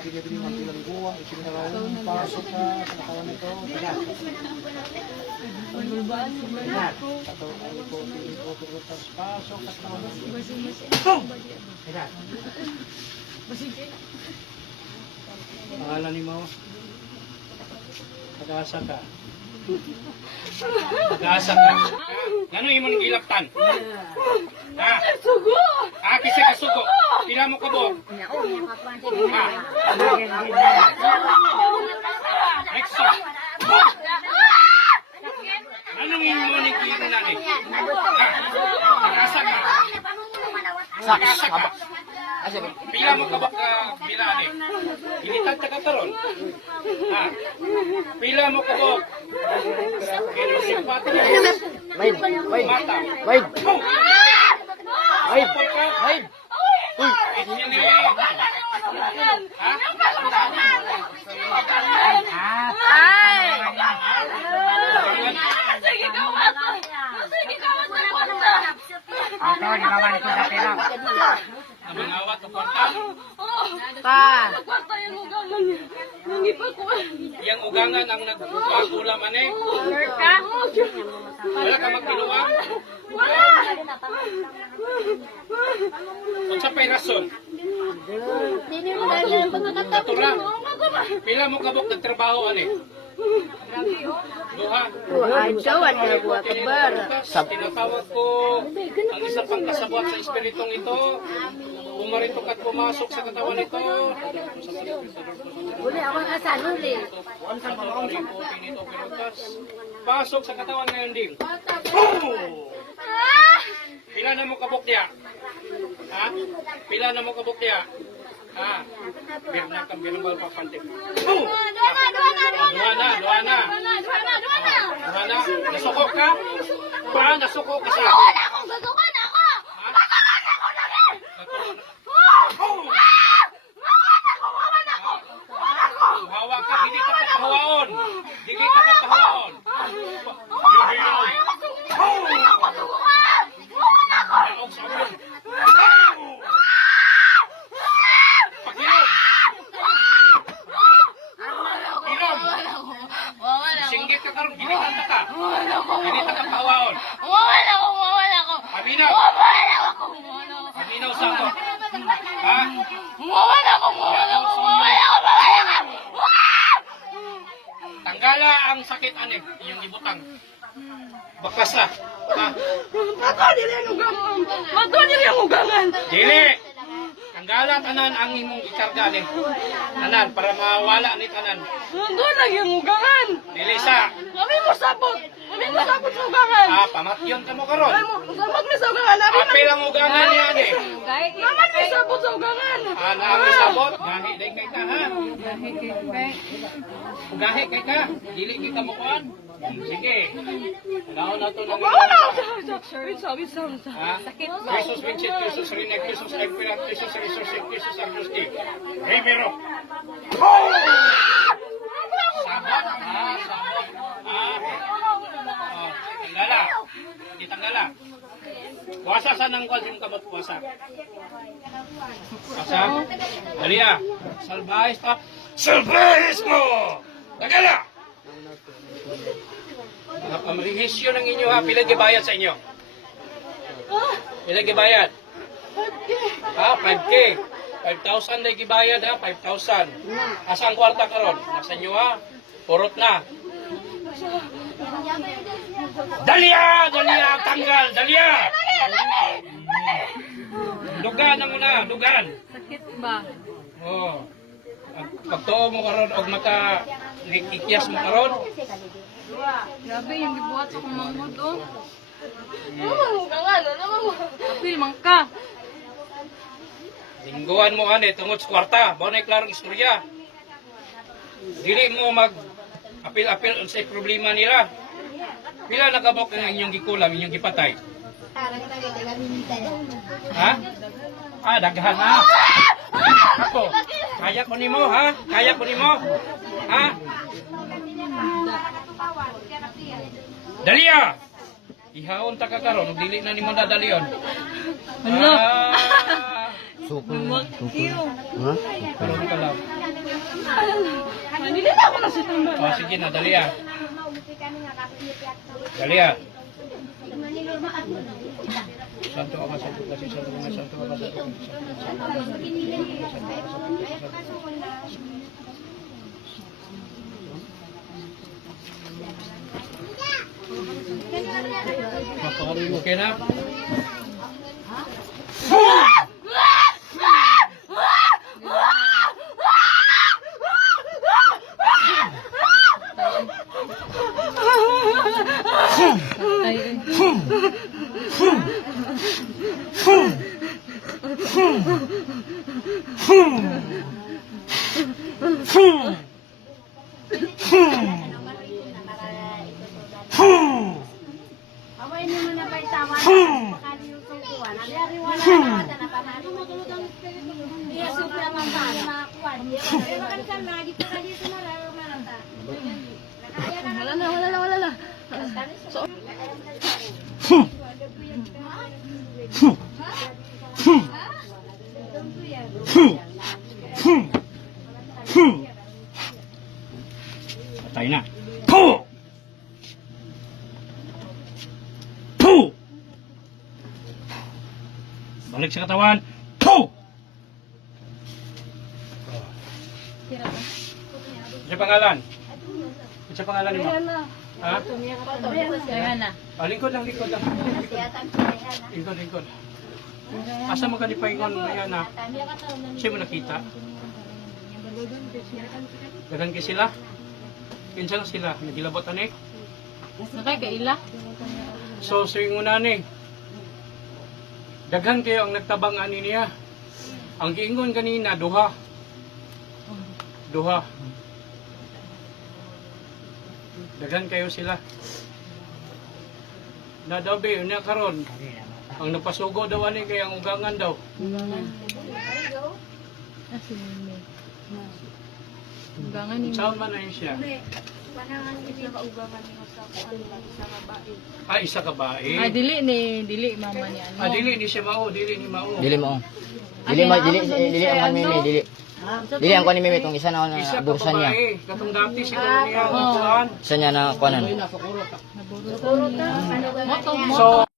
nakabili-bili ng bilangguang, isinarawan ng pasok ka sa katawan nito. Tara. Tara. Sato, ay ko, pili ko, pirutas, pasok sa katawan nito. Tara. Pangalan ni mo, pag-asa ka. Pag-asa ka. Gano'n yung mong gilaptan? Ha? Sugo! Kasi kasugo. Pila mo kabok. Ha? Next song. Anong yung mga nagkiro na ni? Ha? Pag-asa ka. Pag-asa ka. Pila mo kabok ka pila ni? Ginitag ka karon. Ha? Pila mo kabok. Pero simpati niya. Wait. Mata. Wait. Wait. Wait. Uy, ha? Sige, gawat! Sige, gawat ng kwarta! Ito, ginawa nito sa pera. Abang awat o kwarta? Ang kwarta yung ugangan niya. Nangipa ko. Yang ugangan ang nagkukulam ane? Wala ka magkinuwang? Kung sa pay rason? Katula. Pila mo kabok nagtrabaho ane? Duha. Tinatawag ko ang isa pang kasabwat sa espiritong ito. Pumarito at pumasok sa katawan nito. Pasok sa katawan ngayon din. Pila na mo kabok diya? Ha? Pila na mo kabok diya? Ha? Birna kang binambal papantik. Duha na. Nasuko ka? Pa, nasuko ka sa... Hawa ka, dili ka kapahawaon. Dili ka kapahawaon. Yaong sa ulo. Pag-ilom. Ilom. Singgit ka karon, ginitan ka. Ginitan ka pahawaon. Paminaw. Paminaw sa ako. Ha? Tanggala ang sakit ane, yung ibutang. Bakasa. Ha? Mato nila yung ugangan. Dili. Tanggala tanan ang imong ikarga ni. Tanan para mawala ni tanan. Doon lang yung ugangan. Dili sa. Kami mo sabot sa ugangan. Pamatyon ka mo karon. Sabot mi sa ugangan. Apil ang ugangan niya ni. Naman mi sabot sa ugangan. Naami sabot, gahi day kay ka ha. Gahi kay ka. Dili kita mo kuan. Sige. Daw na to nang. Sakit ba? Jesus Vincent, Jesus Rinek, Jesus Agpirat, Jesus Resurrect, Jesus Agnosti. Rivero. Sabot. Tanggala. Di tanggala. Puasa sa nang kwan yung kamot puasa. Puasa. Dalia. Salbahis pa. Salbahis mo! Tanggala! Pamrihisyo ng inyo ha. Pila gibayad sa inyo? Pila gibayad? 5K. 5,000 na gibayad ha. 5,000. Asa ang kwarta karon? Nasa inyo ha. Purot na. Dalia! Tanggal! Dalia! Dugan na muna. Dugan. Sakit ba? Oo. Pagtuo mo karon og maka ikyas mo karon. Grabe yung gibuhat sa kong manghod oh. Apil man ka. Lingguan mo ani tungod sa kwarta. Bao na klarong istorya. Dili mo mag apil sa problema nila. Pila nakabok ang inyong gikulam, inyong gipatay? Ha? Daghan ha? Ako, kaya ko nimo ha? Kaya ko nimo? Ha? Dalia! Ihaon ta ka karon, dili na nimo dadalion. Hala. Sukol. Luwag kiyo. Ha? Karon ka lang. Manili na ako na si Tamba. O, sige na, dali ah. Dali ah. Santo ka, santo ka, santo ka, santo ka, santo ka. Okay na? Wala na. Patay na. Puh! Puh! Balik sa katawan. Puh! Ano pangalan? Ano pangalan mo? Ha? Ayan na. Ah, lingkod lang. Lingkod. Asa mo ka ni Paingon ngayon na? Siya mo nakita? Dagan kay sila? Kinsa lang sila? Nagilabot ani? Nakay kaila. So, swing mo na ni. Daghan kayo ang nagtabang ani niya. Ang giingon kanina, duha. Daghan kayo sila. Na daw be, unya karon. Ang napasugo daw ani kay ang ugangan daw. Ugangan ni Saan man na yun siya? Ah, isa ka ba eh? dili mama ni ano. Ah, dili ni siya mao, dili ni mao. Dili mo. Dili ang mimi, dili. Dili ang kuan ni mimi tong isa na Isa ka bursa niya. babae, katong dati siguro niya. Sa niya na kuanan. Moto So,